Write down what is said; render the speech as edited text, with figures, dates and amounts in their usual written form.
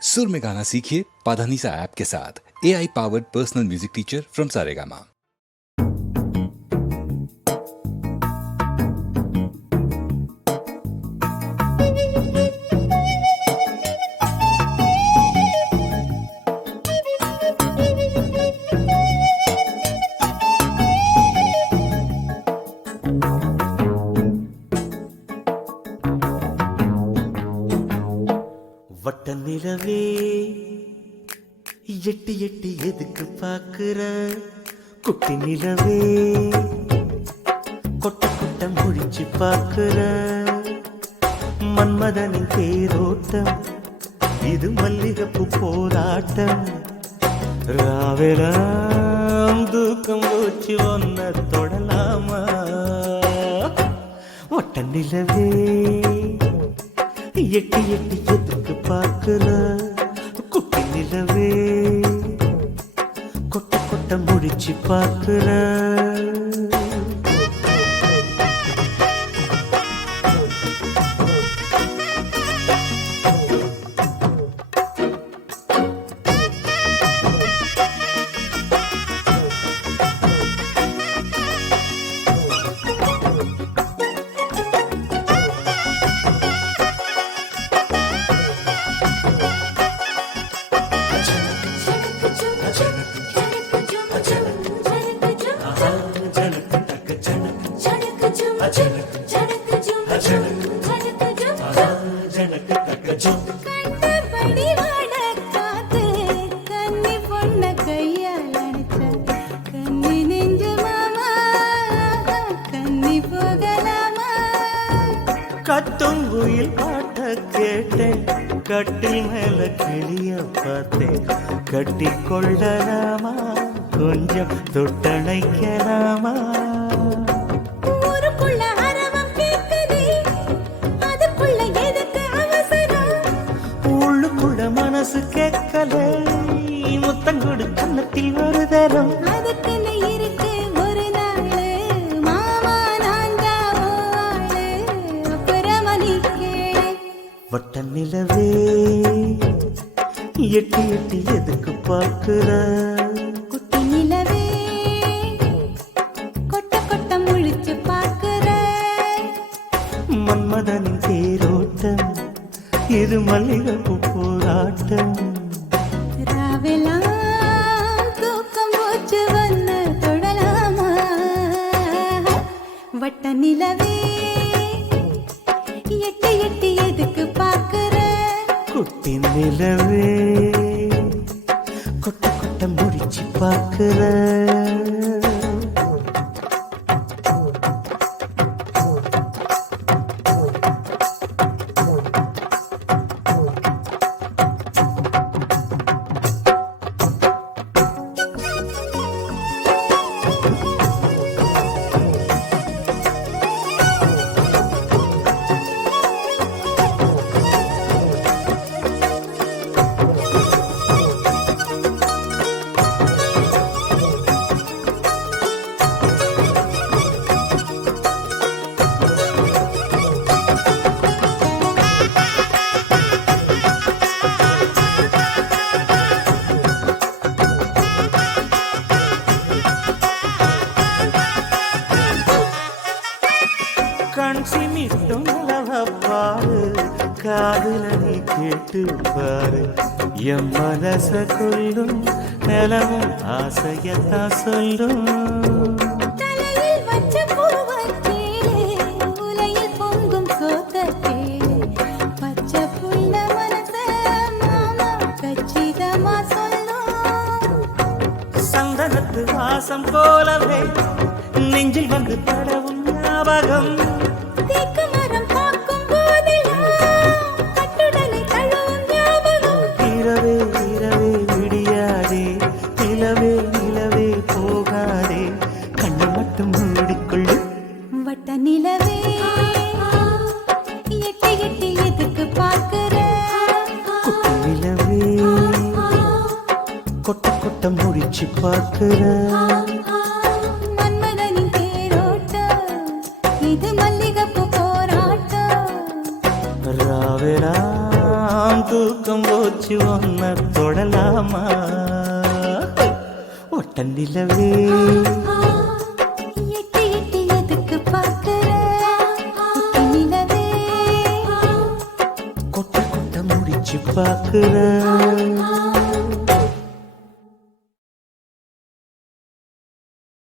सुर में गाना सीखिए पाधानीसा ऐप के साथ। AI powered personal music teacher from Saregama. வட்ட நிலவே எட்டி எட்டி எதுக்கு பாக்குற குட்டி நிலவே கொட்ட கொட்ட முடிச்சு பாக்குற மன்மதனின் தேரோட்டம் இது மல்லிகைப்பூ போராட்டம் ராவெலாம் தூக்கம் போச்சு ஒன்ன தொடலாமா வட்ட நிலவே எட்டி எட்டி எதுக்கு பார்க்கல குட்டி நிலவே கொட்ட கொட்ட முடிச்சு பார்க்கல கட்டும் குயில் பாட்ட கேட்டேன் கட்டில் மேல கிளிய பார்த்தேன் கட்டி கொள்ளலாமா கொஞ்சம் தொட்டணைக்கலாமா ஊருக்குள்ள அரவம் கேக்குதே அதுக்குள்ள எதுக்கு அவசரம் உள்ளுக்குள்ள மனசு கேட்கல முத்தங்கொடு கன்னத்தில் ஒரு தரம் அதுக்கு இருக்கு ஒரு நாளு மாமா நான் தாவாளு அப்புறமா நீ கேளு வட்ட நிலவே எட்டி எட்டி எதுக்கு பார்க்கிற குட்டி நிலவே கொட்ட கொட்ட முழிச்சு பாக்குற மன்மதனின் தேரோட்டம் இது மல்லிகைப்பூ போராட்டம் ராவெல்லாம் தூக்கம் போச்சு வந்து தொடலாமா வட்ட நிலவே எட்டி எட்டி எதுக்கு பாக்குற குட்டி நிலவே கொட்ட கொட்ட முடிச்சு பார்க்கிற கண் சிமிட்டும் அளவப்பாரு காதுல நீ கேட்டு பாரு என் மனச கொள்ளும் நிலவும் ஆசையத்தான் சொல்லும் தலையில் வச்ச பூவை கேளு உலையில் பொங்கும் சோத்த கேளு பச்சை புள்ள மனச மாமா கச்சிதமா சொல்லும் சந்தனத்து வாசம் போலவே நெஞ்சில் வந்து படவும் ஞாபகம் தேக்கு மரம் பார்க்கும் போதெல்லாம் கட்டுடலை தழுவும் ஞாபகம் இரவே இரவே விடியாதே நிலவே நிலவே போகாதே கண்ணை மட்டும் மூடிக்கொள்ளு வட்ட நிலவே எட்டி எட்டி எதுக்கு பார்க்கிற குட்டி நிலவே கொட்ட கொட்ட முடிச்சு பார்க்கிற மன்மதனின் தேரோட்டம் இது மல்லிகைப்பூ போராட்டம் ராவெலாம் தூக்கம் போச்சு வச்சு ஒன்ன தொடலாமா ஒட்ட நிலவே எட்டி எட்டி எதுக்கு பார்க்கிற குட்டி நிலவே கொட்ட கொட்ட முடிச்சு பார்க்கிற